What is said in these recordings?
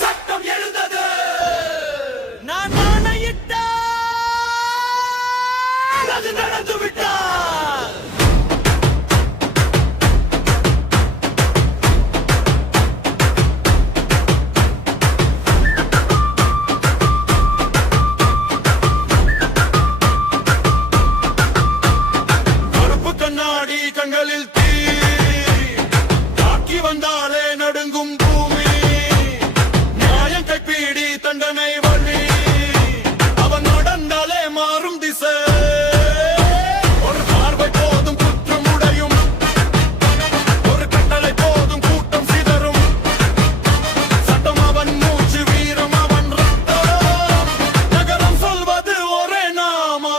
சட்டம் எழுந்தது. நான் ஆணையிட்டால் அது நடந்து விட்டால். கருப்பு கண்ணாடி கண்களில் தீ தாக்கி வந்தாலே நடுங்கும் பூமி. நியாயம் கைப்பீடி தண்டனை வழி அவன் நடந்தாலே மாறும் திசை. ஒரு பார்வை போதும் குற்றம் உடையும், ஒரு கட்டளை போதும் கூட்டம் சிதறும். சட்டம் அவன் மூச்சு, வீரம் அவன் ரத்தம். நகரம் சொல்வது ஒரே நாமா,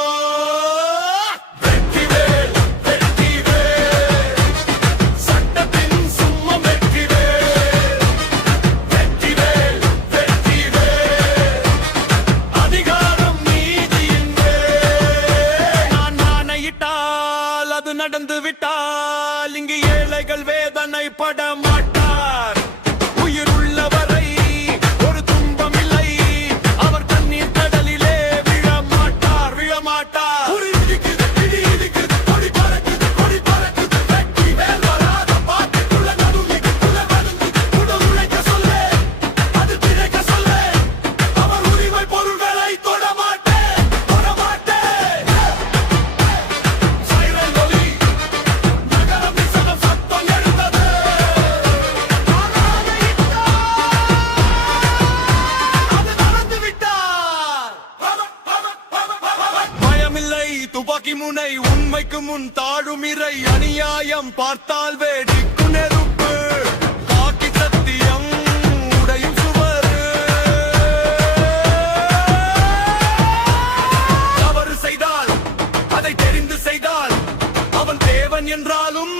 வெற்றிவேல் வெற்றிவேல். சட்டத்தின் சும்மா வெற்றிவேல் வெற்றிவேல் வெற்றிவேல். அதிகாரம் நீதியின் வேல். நான் ஆணையிட்டால் அது நடந்து விட்டால். இங்கு ஏழைகள் வேதனைப்பட மாட்டார். உயிர் உள்ளவரை ஒரு துன்பம் இல்லை. அவர் தண்ணீர் கடலிலே விழமாட்டார் விழமாட்டார். ஒரு இடிக்குது, இடி இடிக்குது, கொடி பறக்குது, கொடி பறக்குது. வெற்றிவேல் வராத பாட்டுக்குள்ள நடுங்குது, வடுங்குது. உடல் உழைக்க சொல்லு, அது திரைக்க சொல்லு. அவர் உரிமை பொருள்களை தொடமாட்டேன் தொடமாட்டேன். சைரன் ஒலி, நகரம் நிசப்தம், சத்தம் எழுந்தது. நான் ஆணையிட்டால் அது நடந்து விட்டால். பயமில்லை துப்பாக்கி முனை, உண்மைக்கு முன் தாழும் இறை. அநியாயம் பார்த்தால் வேடிக்கும் நெருப்பு. காக்கி சத்தியம் உடையும் சுவரு. தவறு செய்தால் அதை தெரிந்து செய்தால் அவன் தேவன் என்றாலும்